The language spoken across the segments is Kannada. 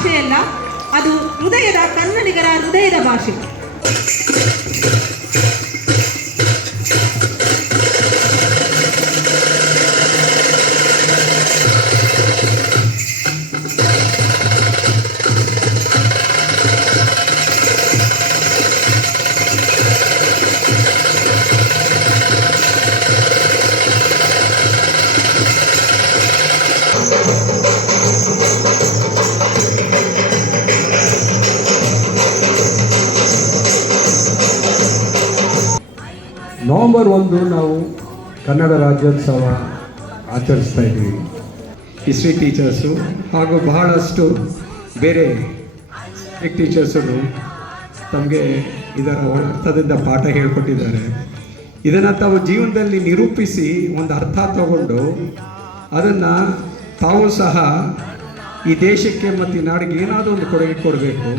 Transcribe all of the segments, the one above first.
ಭಾಷೆಯಲ್ಲ, ಅದು ಹೃದಯದ ಕನ್ನಡಿಗರ ಹೃದಯದ ಭಾಷೆ. ನವೆಂಬರ್ 1 ನಾವು ಕನ್ನಡ ರಾಜ್ಯೋತ್ಸವ ಆಚರಿಸ್ತಾ ಇದ್ದೀವಿ. ಹಿಸ್ಟ್ರಿ ಟೀಚರ್ಸು ಹಾಗೂ ಬಹಳಷ್ಟು ಬೇರೆ ಟೀಚರ್ಸು ತಮಗೆ ಇದರ ಅರ್ಥದಿಂದ ಪಾಠ ಹೇಳಿಕೊಟ್ಟಿದ್ದಾರೆ. ಇದನ್ನು ತಾವು ಜೀವನದಲ್ಲಿ ನಿರೂಪಿಸಿ ಒಂದು ಅರ್ಥ ತಗೊಂಡು ಅದನ್ನು ತಾವು ಸಹ ಈ ದೇಶಕ್ಕೆ ಮತ್ತು ಈ ನಾಡಿಗೆ ಏನಾದರೂ ಒಂದು ಕೊಡುಗೆ ಕೊಡಬೇಕು.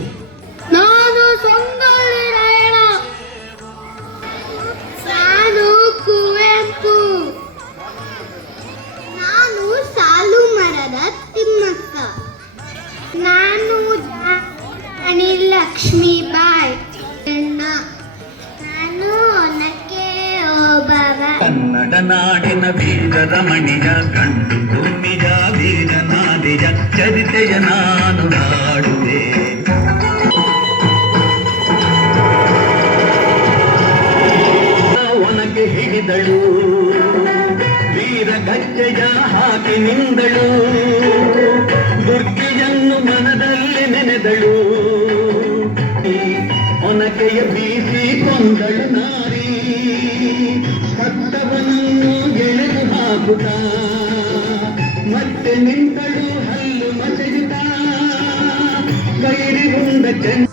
ಕುವೆಂಪು. ನಾನು ಸಾಲು ಮರದ ತಿಮ್ಮಕ್ಕ. ನಾನು ರಾಣಿ ಲಕ್ಷ್ಮೀಬಾಯಿ. ನಾನು ಒನಕೆ ಓಬವ್ವ. ಕನ್ನಡ ನಾಡಿನ ವೀರ ರಮಣಿಯ ಕಂಡು ಭೂಮಿಯ ವೀರನಾದಿಯ ಚರಿತೆಯ ನಾನು ನಾಡುವೆ. ಒನಕೆ ಹಿಡಿದಳು ವೀರ ಗಜ್ಜೆಯ ಹಾಕಿ ನಿಂದಳು, ದುರ್ಗಿಯನ್ನು ಮನದಲ್ಲಿ ನೆನೆದಳು, ಒನಕೆಯ ಬೀಸಿ ಕೊಂದಳು ನಾರಿ, ಕಟ್ಟವನನ್ನು ಎಳೆದು ಹಾಕುತ್ತ ಮತ್ತೆ ನಿಂತಳು ಹಲ್ಲು ಮಸೆಯುತ್ತ, ಕೈರಿಗುಂಡ ಚೆನ್ನ